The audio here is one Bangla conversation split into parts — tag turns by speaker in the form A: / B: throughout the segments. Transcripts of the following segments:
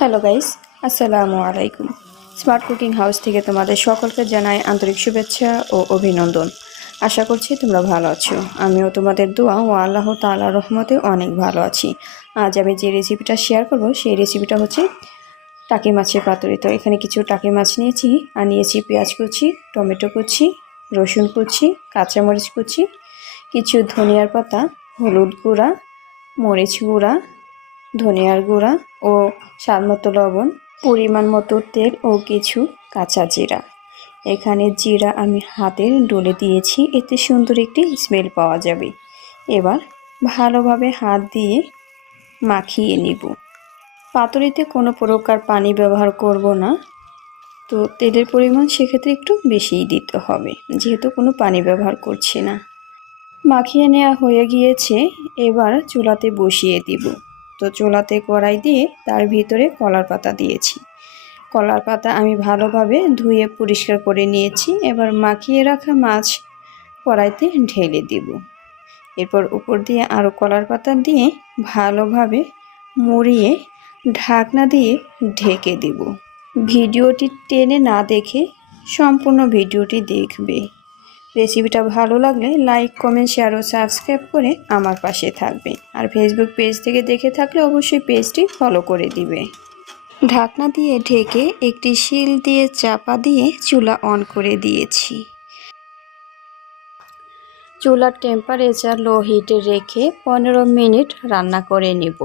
A: হ্যালো গাইস আসসালামু আলাইকুম স্মার্ট কুকিং হাউস থেকে তোমাদের সকলকে জানাই আন্তরিক শুভেচ্ছা ও অভিনন্দন। আশা করছি তোমরা ভালো আছো। আমিও তোমাদের দোয়া ও আল্লাহ তাআলার রহমতে অনেক ভালো আছি। আজ আমি যে রেসিপিটা শেয়ার করব, সেই রেসিপিটা হচ্ছে টাকি মাছের পাতুরি। তো এখানে কিছু টাকি মাছ নিয়েছি। আর নিয়েছি পেঁয়াজ কুচি, টমেটো কুচি, রসুন কুচি, কাঁচামরিচ কুচি, কিছু ধনিয়ার পাতা, হলুদ গুঁড়া, মরিচ গুঁড়া ধনিয়ার গুঁড়া ও স্বাদ মতো লবণ, পরিমাণ মতো তেল ও কিছু কাঁচা জিরা। এখানে জিরা আমি হাতের ডলে দিয়েছি, এতে সুন্দর একটি স্মেল পাওয়া যাবে। এবার ভালোভাবে হাত দিয়ে মাখিয়ে নিব। পাতুরিতে কোনো প্রকার পানি ব্যবহার করব না। তো তেলের পরিমাণ সেক্ষেত্রে একটু বেশিই দিতে হবে, যেহেতু কোনো পানি ব্যবহার করছি না। মাখিয়ে নেওয়া হয়ে গিয়েছে, এবার চুলাতে বসিয়ে দিব। তো চোলাতে কড়াই দিয়ে তার ভিতরে কলার পাতা দিয়েছি। কলার পাতা আমি ভালোভাবে ধুয়ে পরিষ্কার করে নিয়েছি। এবার মাখিয়ে রাখা মাছ কড়াইতে ঢেলে দিব। এরপর উপর দিয়ে আরও কলার পাতা দিয়ে ভালোভাবে মুড়িয়ে ঢাকনা দিয়ে ঢেকে দিব। ভিডিওটি টেনে না দেখে সম্পূর্ণ ভিডিওটি দেখবে। রেসিপিটা ভালো লাগলে লাইক, কমেন্ট, শেয়ার ও সাবস্ক্রাইব করে আমার পাশে থাকবে। আর ফেসবুক পেজ থেকে দেখে থাকলে অবশ্যই পেজটি ফলো করে দিবে। ঢাকনা দিয়ে ঢেকে একটি শিল দিয়ে চাপা দিয়ে চুলা অন করে দিয়েছি। চুলার টেম্পারেচার লো হিটে রেখে পনেরো মিনিট রান্না করে নেব।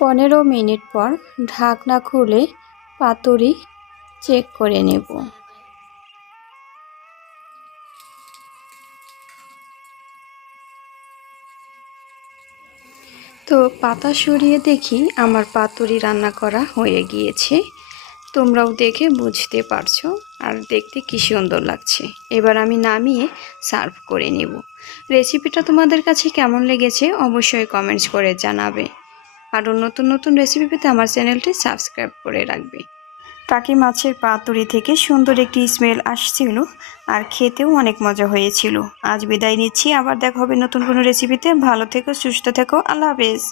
A: পনেরো মিনিট পর ঢাকনা খুলে পাতুরি চেক করে নেব। তো পাতা সরিয়ে দেখি আমার পাতুরি রান্না করা হয়ে গিয়েছে। তোমরাও দেখে বুঝতে পারছ আর দেখতে কি সুন্দর লাগছে। এবার আমি নামিয়ে সার্ভ করে নেব। রেসিপিটা তোমাদের কাছে কেমন লেগেছে অবশ্যই কমেন্টস করে জানাবে। আরও নতুন নতুন রেসিপি পেতে আমার চ্যানেলটি সাবস্ক্রাইব করে রাখবে। টাকি মাছের পাতুরি থেকে সুন্দর একটি স্মেল আসছিল আর খেতেও অনেক মজা হয়েছিল। আজ বিদায় নিচ্ছি, আবার দেখা হবে নতুন কোনো রেসিপিতে ভালো থেকো, সুস্থ থেকো, আল্লাহ হাফেজ।